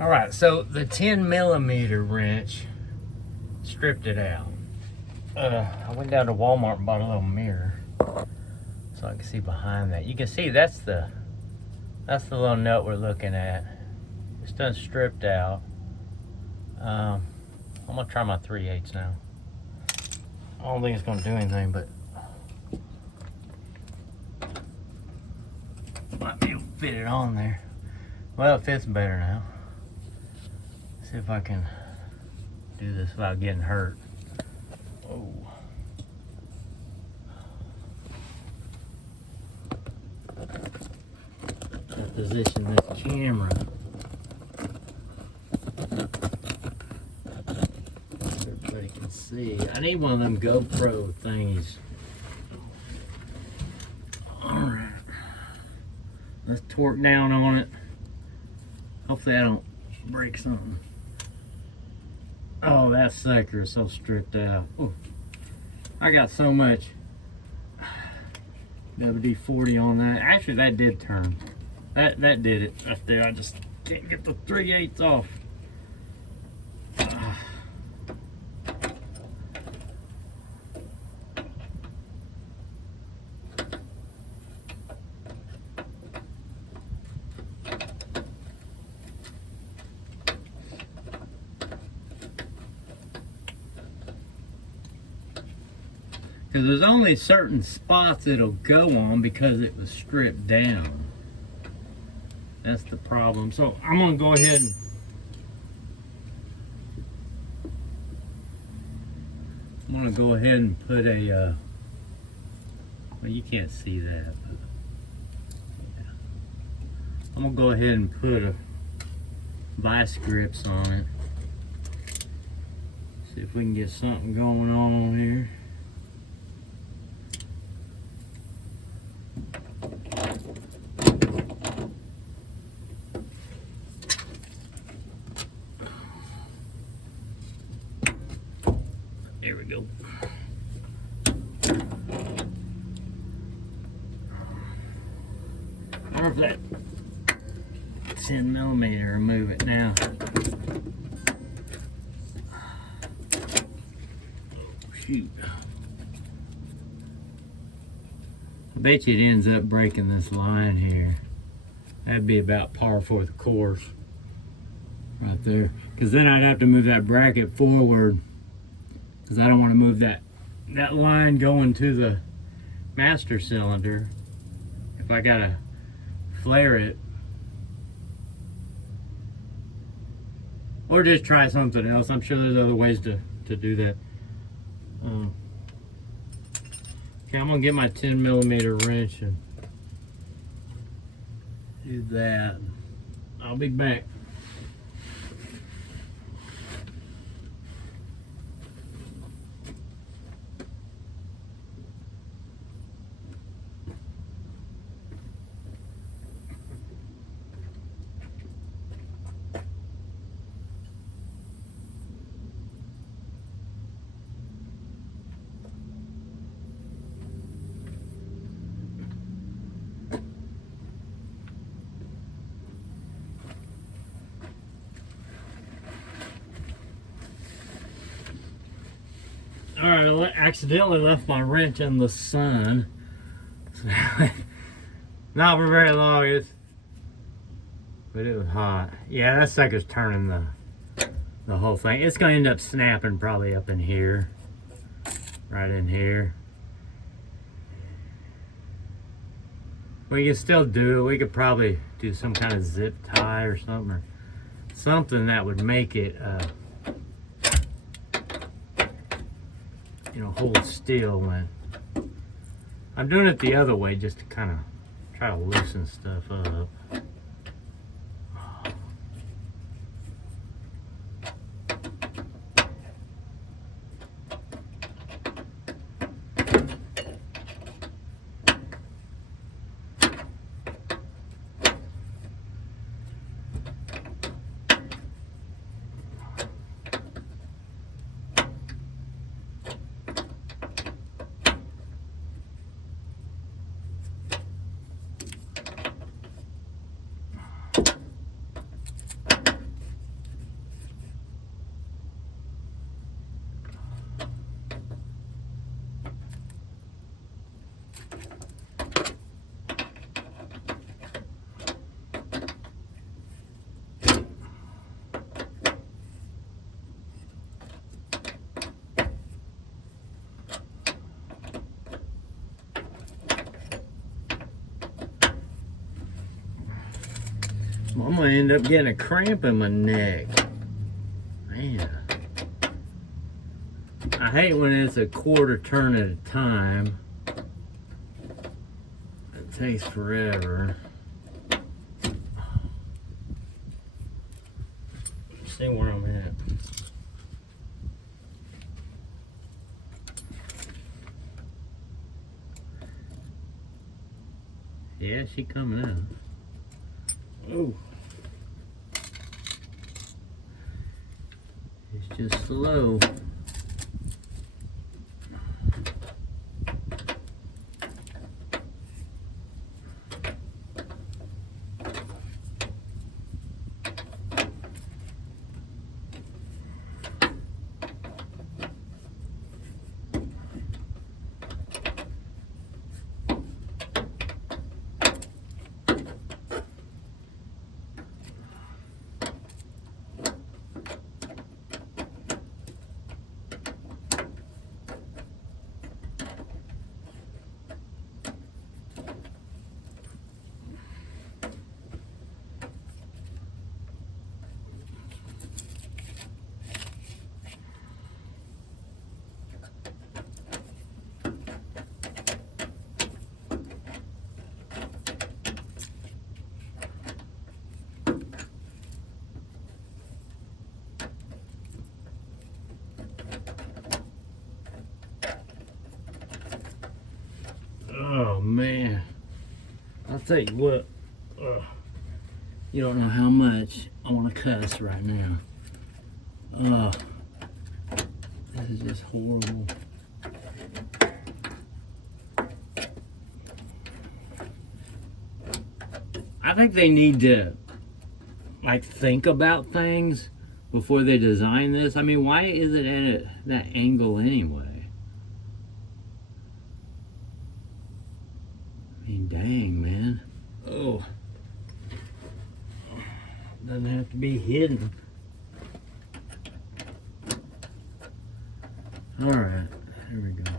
All right, so the 10mm wrench stripped it out. I went down to Walmart and bought a little mirror so I can see behind that. You can see that's the little nut we're looking at. It's done stripped out. I'm gonna try my 3/8 now. I don't think it's gonna do anything, but might be able to fit it on there. Well, it fits better now. See if I can do this without getting hurt. Oh. Gotta position this camera so everybody can see. I need one of them GoPro thingies. Alright. Let's torque down on it. Hopefully I don't break something. Oh, that sucker is so stripped out. Ooh. I got so much WD-40 on that. Actually, that did turn. That did it right there. I just can't get the 3/8 off. Because there's only certain spots it'll go on because it was stripped down. That's the problem. So I'm gonna go ahead and put a well, you can't see that, but yeah. I'm gonna go ahead and put a vice grips on it. See if we can get something going on here. There we go. I wonder if that 10mm will move it now. Oh, shoot. I bet you it ends up breaking this line here. That'd be about par for the course right there. Because then I'd have to move that bracket forward. Because I don't want to move that line going to the master cylinder if I gotta flare it, or just try something else. I'm sure there's other ways to do that. Okay, I'm gonna get my 10mm wrench and do that. I'll be back. Alright, I accidentally left my wrench in the sun. Not for very long, but it was hot. Yeah, that sucker's turning the whole thing. It's gonna end up snapping probably up in here. Right in here. We can still do it. We could probably do some kind of zip tie or something. Or something that would make it hold still when I'm doing it the other way, just to kind of try to loosen stuff up. I'm gonna end up getting a cramp in my neck. Man. I hate when it's a quarter turn at a time. It takes forever. Let's see where I'm at. Yeah, she coming out. Oh. It's just slow. Oh man, I'll tell you what, you don't know how much I want to cuss right now. This is just horrible. I think they need to like think about things before they design this. I mean, why is it at that angle anyway? I mean, dang, man. Oh. Doesn't have to be hidden. Alright, here we go.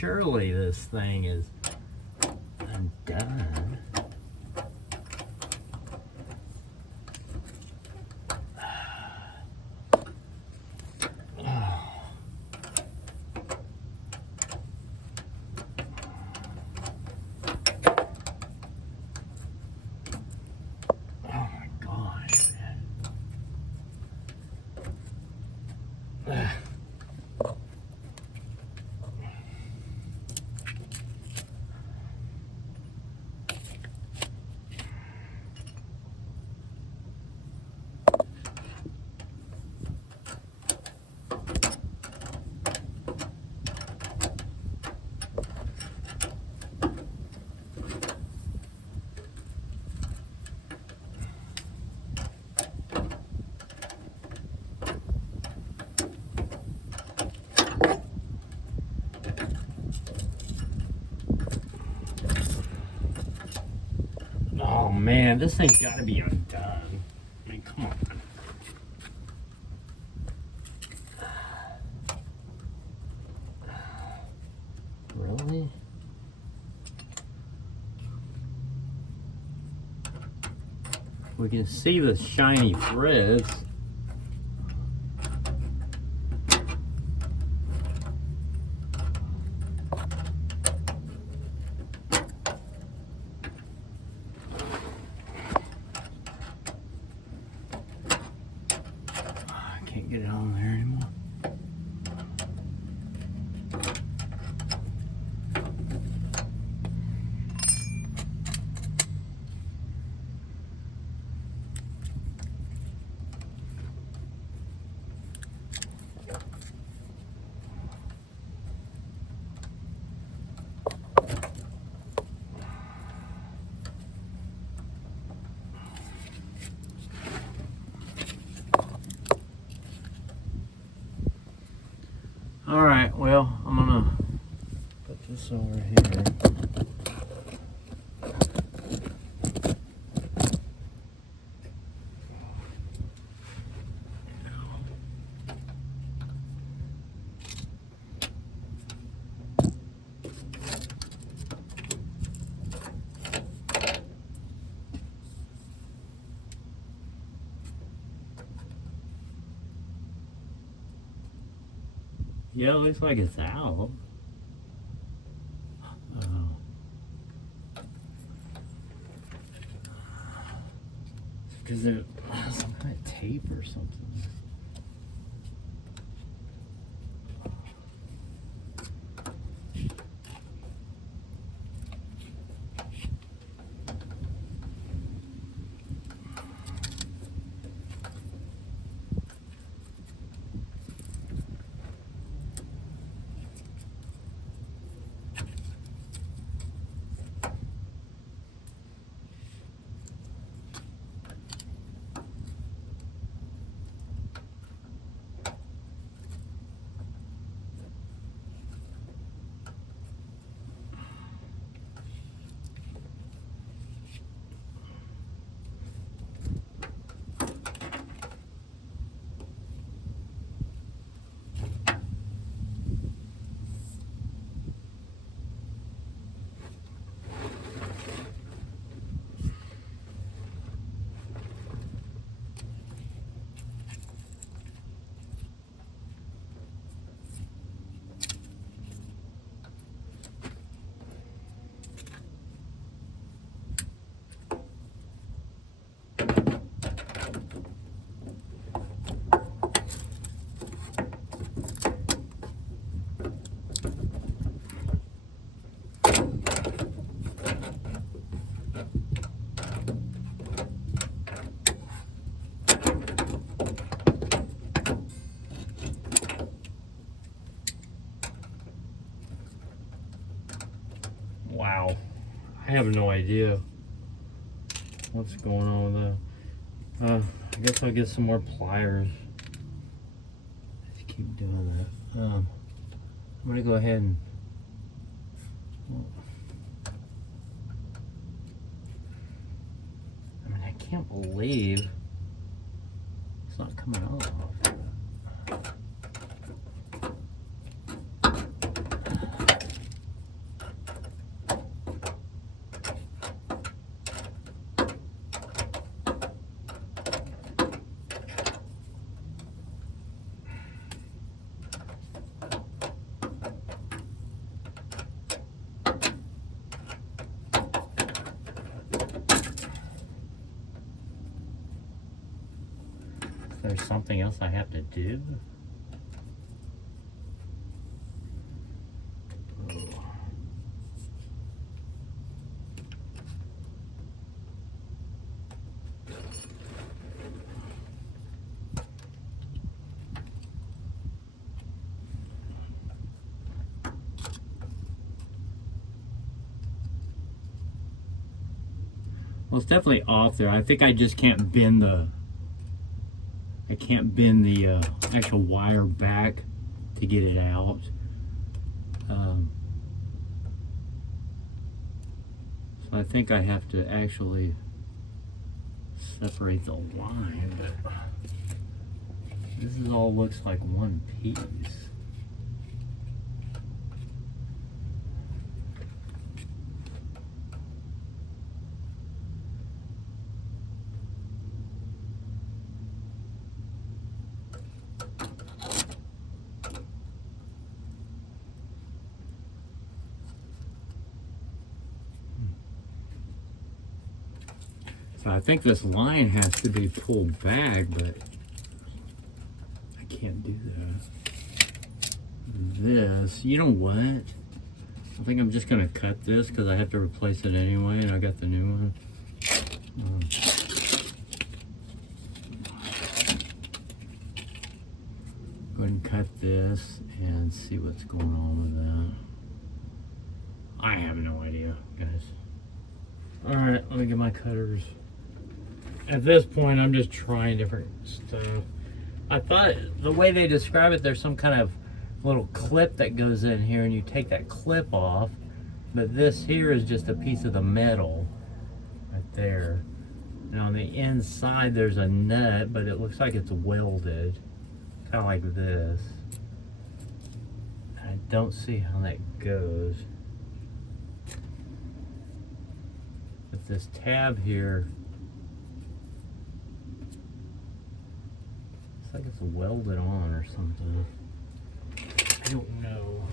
surely this thing is undone. Oh man, this thing's got to be undone. I mean, come on. Really? We can see the shiny threads. Can't get it on there anymore. All right, well, I'm gonna put this over here. Yeah, it looks like it's out. Because there's some kind of tape or something. Wow, I have no idea what's going on with that. I guess I'll get some more pliers. Just keep doing that. I'm gonna go ahead and. I mean, I can't believe it's not coming off. there's something else I have to do. Well, it's definitely off there. I think I just can't bend the actual wire back to get it out. So I think I have to actually separate the line. But this is all looks like one piece. So I think this line has to be pulled back, but I can't do that. This, you know what? I think I'm just gonna cut this because I have to replace it anyway, and I got the new one. Go ahead and cut this and see what's going on with that. I have no idea, guys. All right, let me get my cutters. At this point, I'm just trying different stuff. I thought the way they describe it, there's some kind of little clip that goes in here and you take that clip off, but this here is just a piece of the metal right there. And on the inside, there's a nut, but it looks like it's welded, kind of like this. I don't see how that goes. But this tab here, it's like it's welded on or something. I don't know.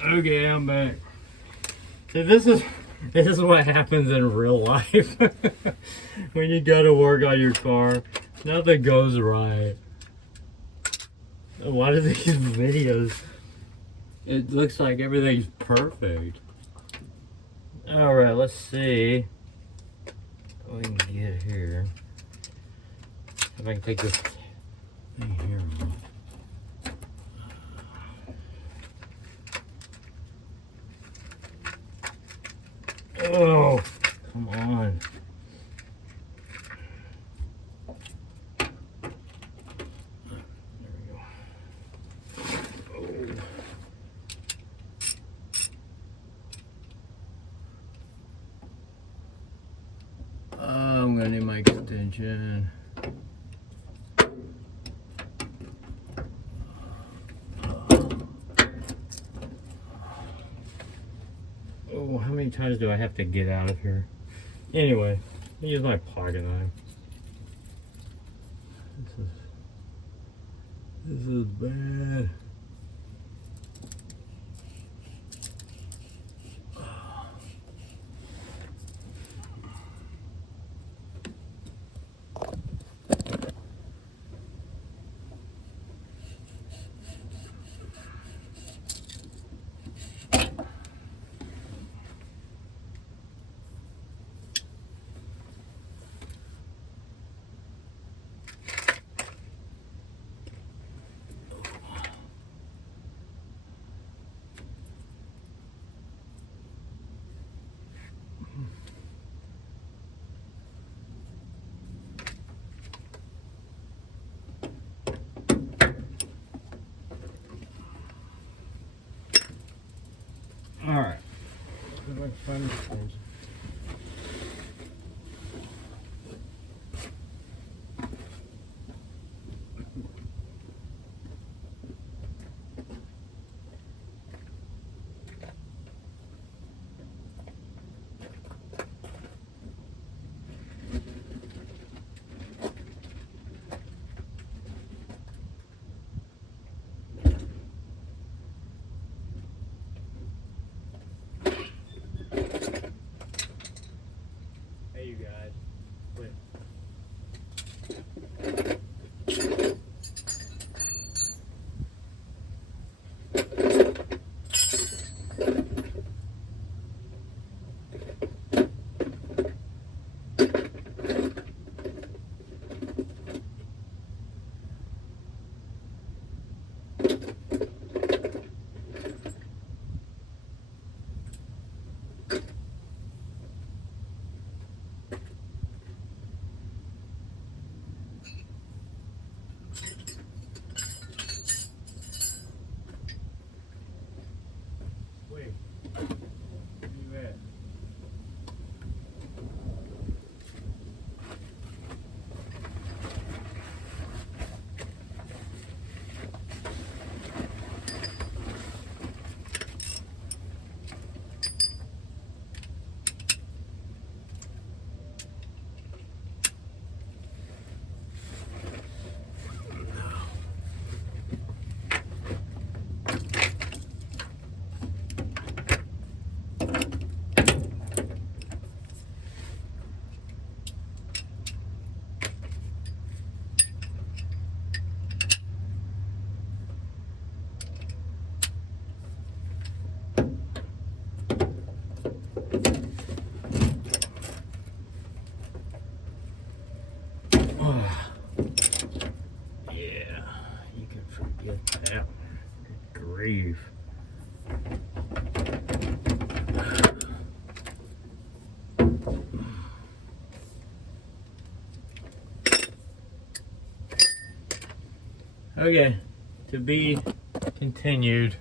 Okay, I'm back. See, this is what happens in real life when you go to work on your car. Nothing goes right. Why do these videos? It looks like everything's perfect. All right, let's see what we can get here. If I can take this thing here off. Oh, come on. There we go. Oh. I'm gonna need my extension. Oh, how many times do I have to get out of here? Anyway, I'll use my pocket knife. This is bad. All right. See if I can find this one. Hey, you guys. Wait. Wait. Where you at? Yeah, you can forget that one. Good grief. Okay, to be continued.